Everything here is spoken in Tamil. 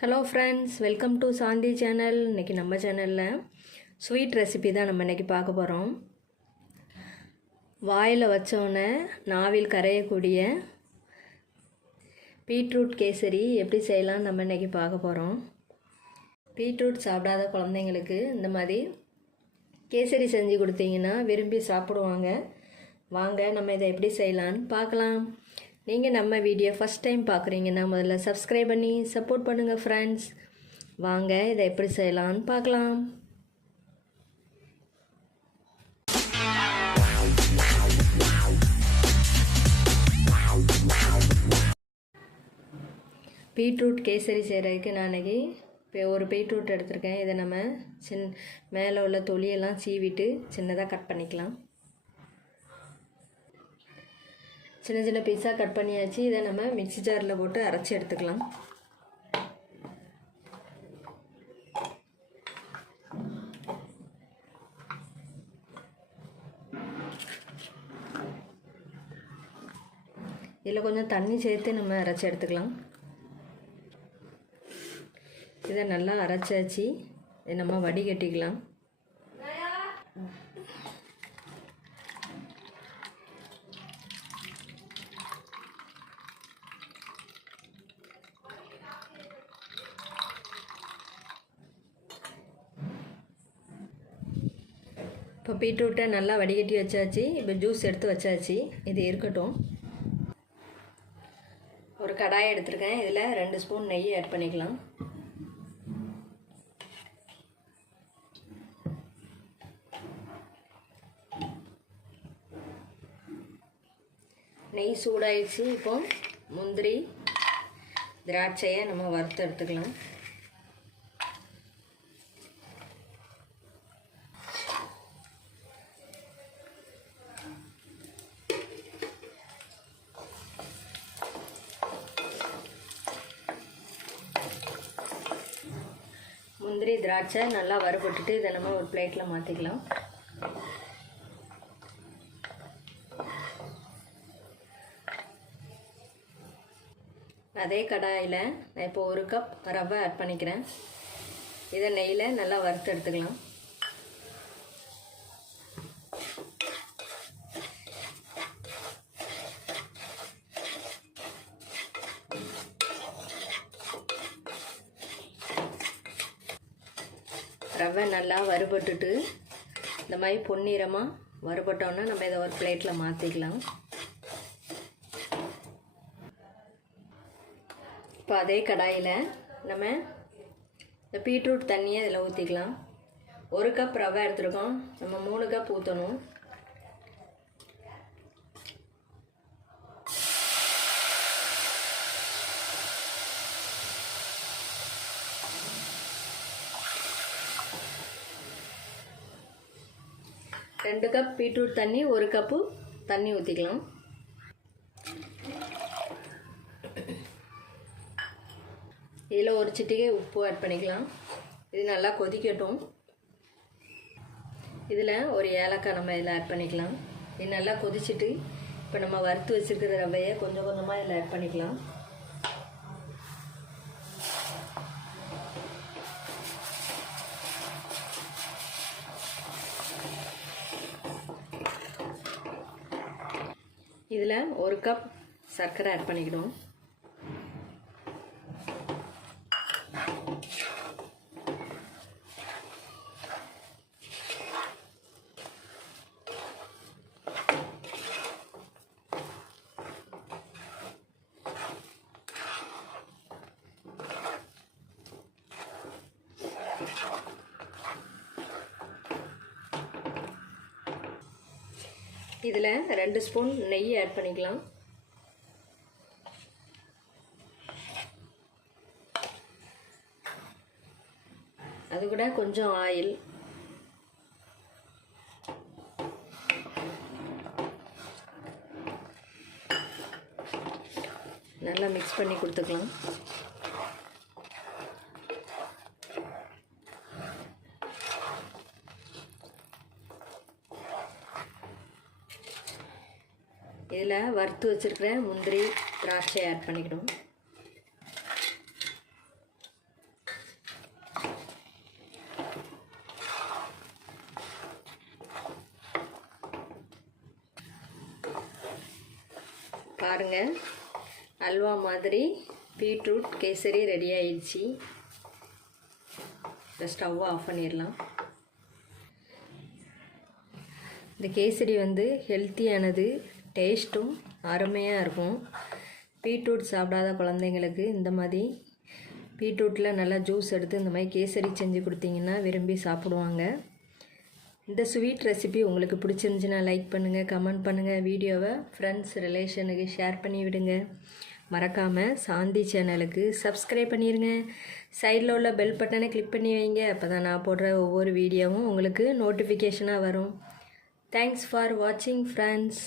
Hello friends, welcome to Shanthi channel. இன்றைக்கி நம்ம சேனலில் ஸ்வீட் ரெசிபி தான் நம்ம இன்றைக்கி பார்க்க போகிறோம். வாயில் வச்சோன்னே நாவில் கரையக்கூடிய பீட்ரூட் கேசரி எப்படி செய்யலாம் நம்ம இன்றைக்கி பார்க்க போகிறோம். பீட்ரூட் சாப்பிடாத குழந்தைங்களுக்கு இந்த மாதிரி கேசரி செஞ்சு கொடுத்தீங்கன்னா விரும்பி சாப்பிடுவாங்க. வாங்க நம்ம இதை எப்படி செய்யலான்னு பார்க்கலாம். நீங்கள் நம்ம வீடியோ ஃபஸ்ட் டைம் பார்க்குறீங்கன்னா முதல்ல சப்ஸ்கிரைப் பண்ணி சப்போர்ட் பண்ணுங்கள் ஃப்ரெண்ட்ஸ். வாங்க இதை எப்படி செய்யலான்னு பார்க்கலாம். பீட்ரூட் கேசரி செய்கிறதுக்கு நான் இன்றைக்கி ஒரு பீட்ரூட் எடுத்திருக்கேன். இதை நம்ம மேலே உள்ள தொலியெல்லாம் சீவிட்டு சின்னதாக கட் பண்ணிக்கலாம். சின்ன சின்ன பீஸாக கட் பண்ணியாச்சு. இதை நம்ம மிக்ஸி ஜாரில் போட்டு அரைச்சி எடுத்துக்கலாம். இதில் கொஞ்சம் தண்ணி சேர்த்து நம்ம அரைச்சி எடுத்துக்கலாம். இதை நல்லா அரைச்சாச்சு. இதை நம்ம வடிகட்டிக்கலாம். இப்போ பீட்ரூட்டை நல்லா வடிகட்டி வச்சாச்சு. இப்போ ஜூஸ் எடுத்து வச்சாச்சு. இது இருக்கட்டும். ஒரு கடாயை எடுத்துருக்கேன். இதில் 2 ஸ்பூன் நெய் ஆட் பண்ணிக்கலாம். நெய் சூடாயிடுச்சு. இப்போ முந்திரி திராட்சையை நம்ம வறுத்து எடுத்துக்கலாம். முந்திரி திராட்சை நல்லா வறுபட்டுட்டு இதை நம்ம ஒரு பிளேட்டில் மாற்றிக்கலாம். அதே கடாயில் நான் இப்போ 1 கப் ரவை ஆட் பண்ணிக்கிறேன். இதை நெய்யில் நல்லா வறுத்து எடுத்துக்கலாம். ரவை நல்லா வறுபட்டுட்டு இந்த மாதிரி பொன்னிறமாக வறுபட்டோன்னா நம்ம இதை ஒரு பிளேட்டில் மாற்றிக்கலாம். இப்போ அதே கடாயில் நம்ம இந்த பீட்ரூட் தண்ணியை இதில் ஊற்றிக்கலாம். 1 கப் ரவை எடுத்துருக்கோம். நம்ம 3 கப் ஊற்றணும். ரெண்டு கப் பீட்ரூட் தண்ணி, 1 கப்பு தண்ணி ஊற்றிக்கலாம். இதில் ஒரு சிட்டிகை உப்பு ஆட் பண்ணிக்கலாம். இது நல்லா கொதிக்கட்டும். இதில் ஒரு ஏலக்காய் நம்ம இதில் ஆட் பண்ணிக்கலாம். இது நல்லா கொதிச்சுட்டு இப்போ நம்ம வறுத்து வச்சுருக்கிற ரவையை கொஞ்சம் கொஞ்சமாக இதில் ஆட் பண்ணிக்கலாம். இதில் 1 கப் சர்க்கரை ஆட் பண்ணிக்கணும். இதில் 2 ஸ்பூன் நெய் ஆட் பண்ணிக்கலாம். அது கூட கொஞ்சம் ஆயில். நல்லா மிக்ஸ் பண்ணி கொடுத்துக்கலாம். இதில் வறுத்து வச்சுருக்கிற முந்திரி திராட்சை ஆட் பண்ணிக்கணும். பாருங்கள், அல்வா மாதிரி பீட்ரூட் கேசரி ரெடி ஆயிடுச்சு. இந்த ஸ்டவ்வை ஆஃப் பண்ணிடலாம். இந்த கேசரி வந்து ஹெல்த்தியானது, டேஸ்ட்டும் அருமையாக இருக்கும். பீட்ரூட் சாப்பிடாத குழந்தைங்களுக்கு இந்த மாதிரி பீட்ரூட்டில் நல்லா ஜூஸ் எடுத்து இந்த மாதிரி கேசரி செஞ்சு கொடுத்தீங்கன்னா விரும்பி சாப்பிடுவாங்க. இந்த ஸ்வீட் ரெசிபி உங்களுக்கு பிடிச்சிருந்துச்சுன்னா லைக் பண்ணுங்கள், கமெண்ட் பண்ணுங்கள், வீடியோவை ஃப்ரெண்ட்ஸ் ரிலேஷனுக்கு ஷேர் பண்ணி விடுங்க. மறக்காமல் சாந்தி சேனலுக்கு சப்ஸ்கிரைப் பண்ணிடுங்க. சைடில் உள்ள பெல் பட்டனை கிளிக் பண்ணி வைங்க. அப்போ தான் நான் போடுற ஒவ்வொரு வீடியோவும் உங்களுக்கு நோட்டிஃபிகேஷனாக வரும். தேங்க்ஸ் ஃபார் வாட்சிங் ஃப்ரெண்ட்ஸ்.